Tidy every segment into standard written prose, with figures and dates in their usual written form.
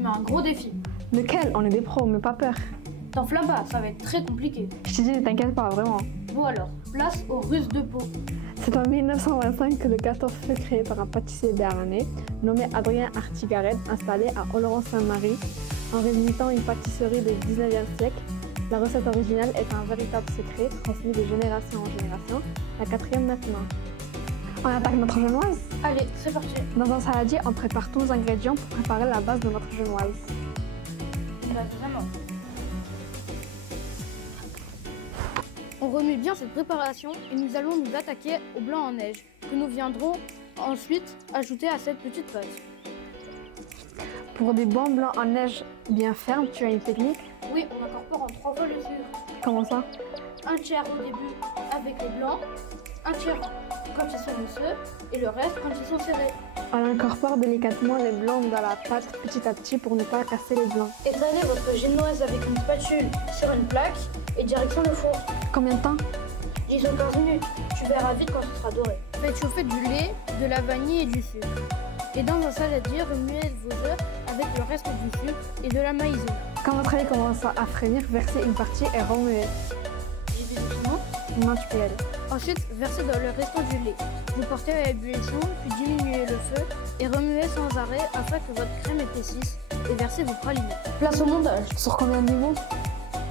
mets un gros défi. Lequel? On est des pros, mais pas peur. T'enflamme pas, ça va être très compliqué. Je te dis, ne t'inquiète pas, vraiment. Bon alors, place aux Russes de Pau. C'est en 1925 que le gâteau fut créé par un pâtissier béarnais nommé Adrien Artigaret, installé à Oloron-Saint-Marie, en réimitant une pâtisserie du 19e siècle. La recette originale est un véritable secret, transmis de génération en génération, la quatrième maintenant. On attaque notre genoise. Allez, c'est parti. Dans un saladier, on prépare tous les ingrédients pour préparer la base de notre genoise. Bah, vraiment. On remue bien cette préparation et nous allons nous attaquer au blanc en neige, que nous viendrons ensuite ajouter à cette petite pâte. Pour des bons blancs en neige bien fermes, tu as une technique? Oui, on incorpore en 3 fois le sucre. Comment ça? Un tiers au début avec les blancs, un tiers quand ils sont mousseux et le reste quand ils sont serrés. On incorpore délicatement les blancs dans la pâte petit à petit pour ne pas casser les blancs. Étalez votre génoise avec une spatule sur une plaque et direction le four. Combien de temps? 10 ou 15 minutes. Tu verras vite quand ce sera doré. Faites chauffer du lait, de la vanille et du sucre. Et dans un saladier, remuez vos œufs avec le reste du sucre et de la maïzena. Quand votre lait commence à frémir, versez une partie et remuez. J'ai dit doucement. Non, tu peux y aller. Ensuite, versez dans le restant du lait. Vous portez à ébullition, puis diminuez le feu et remuez sans arrêt afin que votre crème épaississe et versez vos pralinés. Place au montage. Sur combien de niveaux?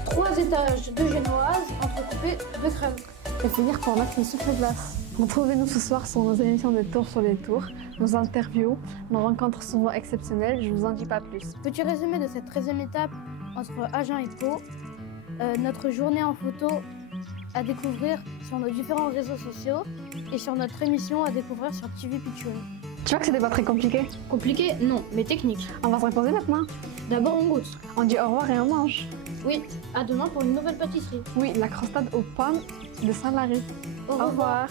3 étages de génoise entrecoupés de crème. Et finir pour mettre une souffle glace. Retrouvez-nous ce soir sur nos émissions de Tours sur les Tours, nos interviews, nos rencontres souvent exceptionnelles, je vous en dis pas plus. Petit résumé de cette 13e étape entre Agen et Pau, notre journée en photo à découvrir sur nos différents réseaux sociaux et sur notre émission à découvrir sur TV Pitchoun. Tu vois que c'était pas très compliqué? Compliqué? Non, mais technique. On va se reposer maintenant. D'abord on goûte. On dit au revoir et on mange. Oui, à demain pour une nouvelle pâtisserie. Oui, la crostade aux pommes de Saint-Lary. Au revoir.